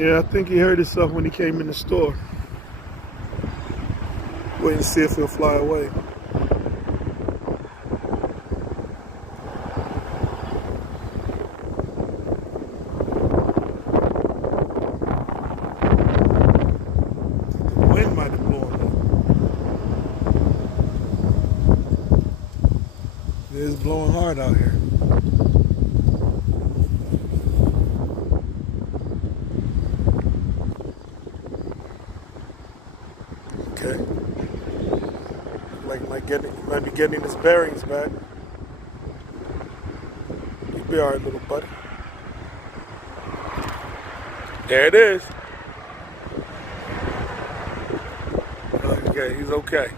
Yeah, I think he hurt himself when he came in the store. Wait and see if he'll fly away. The wind might have blown him. It is blowing hard out here. Okay. Might be getting his bearings back. You'll be alright, little buddy. There it is. Okay, he's okay.